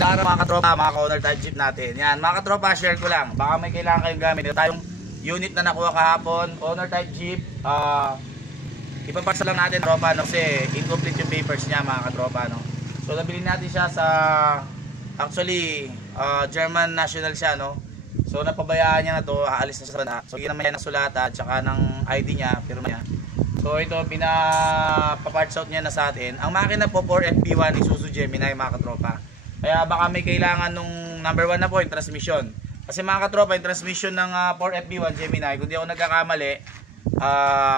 Dara mga katropa, mga ka-owner type jeep natin. Yan, mga katropa, share ko lang. Baka may kailangan kayong gamit. Ito tayong unit na nakuha kahapon, owner type jeep. Ipaparsa lang natin tropa, no, kasi incomplete yung papers niya mga katropa, no. So nabili natin siya sa actually German national siya, no. So napabayaan niya na to, aalis na siya na. So yun naman yan ang sulata at saka ng ID niya, firma niya. So ito pinapaparts out niya na sa atin. Ang makina po 4FB1 Isuzu Gemini mga katropa. Kaya baka may kailangan nung number 1 na po yung transmission. Kasi mga katropa, yung transmission ng 4FB1 Gemini, kung di ako nagkakamali,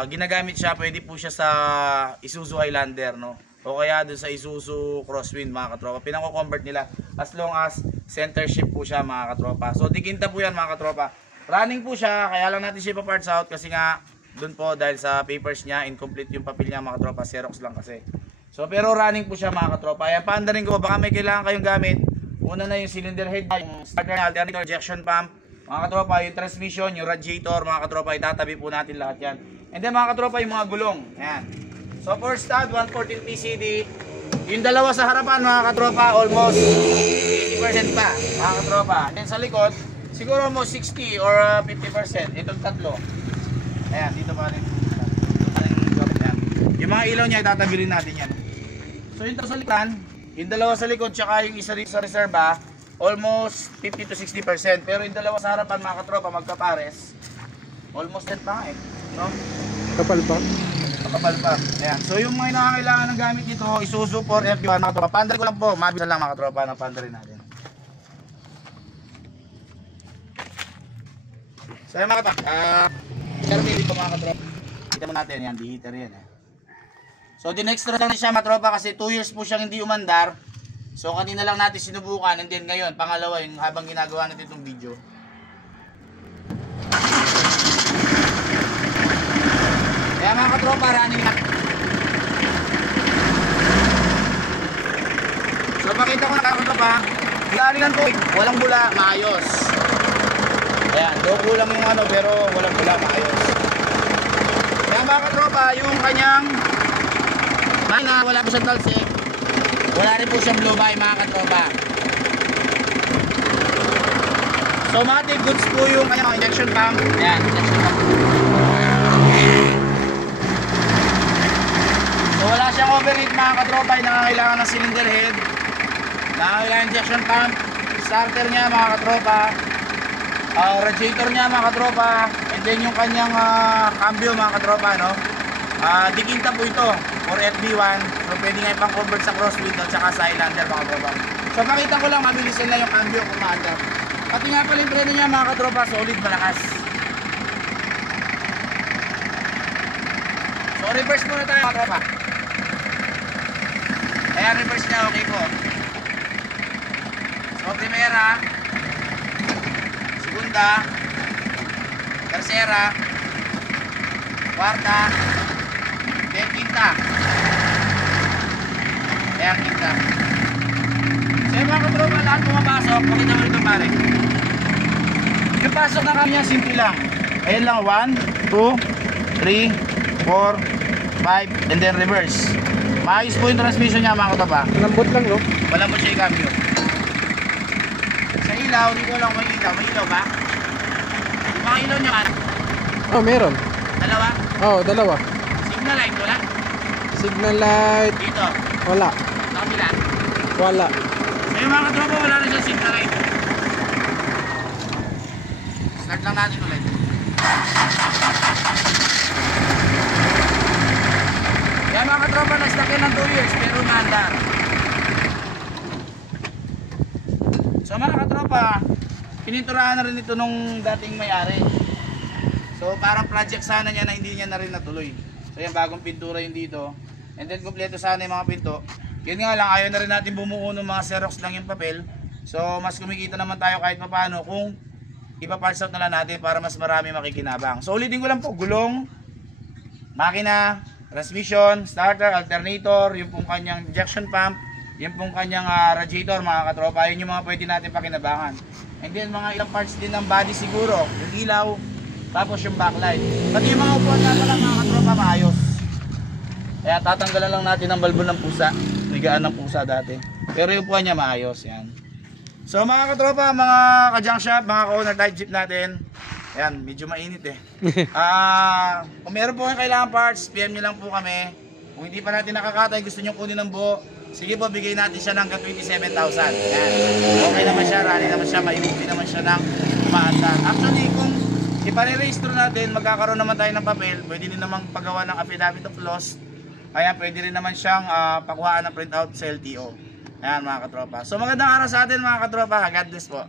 ginagamit siya, pwede po siya sa Isuzu Highlander, no? O kaya doon sa Isuzu Crosswind mga katropa. Pinako-convert nila as long as center shift po siya mga katropa. So dikinta po yan mga katropa. Running po siya, kaya lang natin siya pa-parts out kasi nga doon po dahil sa papers niya, incomplete yung papel niya mga katropa, Xerox lang kasi. So pero running po siya mga katropa. Ayan, paandarin ko, baka may kailangan kayong gamit. Una na yung cylinder head, yung starter, alternator, injection pump, mga katropa, yung transmission, yung radiator, mga katropa, itatabi po natin lahat yan. And then mga katropa, yung mga gulong. Ayan. So for stud, 114 PCD. Yung dalawa sa harapan mga katropa, almost 80% pa mga katropa. And then sa likod, siguro almost 60 or 50%. Itong tatlo. Ayan, dito pa rin. Yung mga ilaw niya, itatabi rin natin yan. So yung sa likan, yung dalawa sa likod, tsaka yung isa dito sa reserva, almost 50 to 60%. Pero yung dalawa sa harapan mga katropa, magkapares, almost 10 pa nga eh. No? Kapal pa? Kapal pa. Ayan. So yung mga nakakailangan ng gamit dito, Isuzu 4FB1 mga katropa. Pandar ko lang po, mabisa lang mga katropa ng pandarin natin. So yung mga katropa, carpet dito mga katropa. Kita mo natin, yan, di-heater yan eh. So din-extra lang siya mga tropa kasi 2 years po siyang hindi umandar. So kanina lang natin sinubukan and then ngayon pangalawa yung habang ginagawa natin itong video. Kaya mga katropa, running na. So pakita ko na katropa, galing ng tubig, walang bula, maayos. Ayan, doon kulang yung ano pero walang bula, maayos. Kaya mga katropa, yung kanyang na wala po siyang talsik, wala rin po siyang blow by mga katropa. So matic goods po yung kanyang injection pump. Ayan, injection pump. So wala siyang overheat mga katropa, yung nangangailangan ng cylinder head, nangangailangan ng injection pump, starter niya mga katropa, radiator niya mga katropa, and then yung kanyang cambio mga katropa, no? Dikinta po ito for FB1, so pwede nga ipang convert sa crosswind at saka sa Highlander mga katropa. So pakita ko lang, mabilisin lang yung cambio kung maandar. Pati nga pala yung preno niya mga katropa, solid, malakas. So reverse muna tayo mga katropa. Ayan, reverse niya, okay po. So primera, segunda, tercera, kwarta, then quinta. Ayan, quinta. So yung mga katropa, lahat pumapasok. Pakita mo rito pare. Yung pasok na kanya, simple lang. Ayan lang, 1, 2, 3, 4, 5, and then reverse. Maayos po yung transmission niya mga katropa. Lambot lang, no? Malambot siya yung cambio. Sa ilaw, hindi ko lang may ilaw. May ilaw ba? Yung mga ilaw niya, Oh, meron. dalawa? Oh, dalawa. Signal light, wala? Signal light. Dito. Wala. Sa kabila. Wala. So yung mga katropa, wala na siya signal light. Start lang natin ulit. Yan mga katropa, nag-stack yan ng 2 years pero naandar. So mga katropa, pininturahan na rin ito nung dating may-ari. So parang project sana niya na hindi niya na rin natuloy. So yan, bagong pintura yung dito. And then kompleto sana yung mga pinto. Yun nga lang, ayaw na rin natin bumuo ng mga Xerox lang yung papel. So mas kumikita naman tayo kahit paano kung ipa-parts out na lang natin para mas marami makikinabang. So ulitin ko lang po, gulong, makina, transmission, starter, alternator, yung pong kanyang injection pump, yung pong kanyang radiator mga katropa, yun yung mga pwede natin pakinabangan. And then mga ilang parts din ng body siguro, yung ilaw, tapos yung backlight. Pati yung mga upuan nga lang mga katropa, maayos. Kaya tatanggalan lang natin ang balbo ng pusa, nigaan ng pusa dati. Pero yung upuan niya maayos, yan. So mga katropa, mga ka-junk shop, mga ka-owner type jeep natin. Ayan, medyo mainit eh. Kung meron po kayong kailangan parts, PM nyo lang po kami. Kung hindi pa natin nakakatay, gusto nyo kunin ng buo, sige po, bigay natin siya ng 27,000. Ayan. Okay naman siya, rally naman siya, mayubi naman siya ng maandan. Actually, kung ipare-registro natin, magkakaroon naman tayo ng papel, pwede din namang paggawa ng affidavit of loss. Ayan, pwede rin naman siyang pakuhaan ng printout sa LTO. Ayan mga katropa. So magandang araw sa atin mga katropa. God bless po.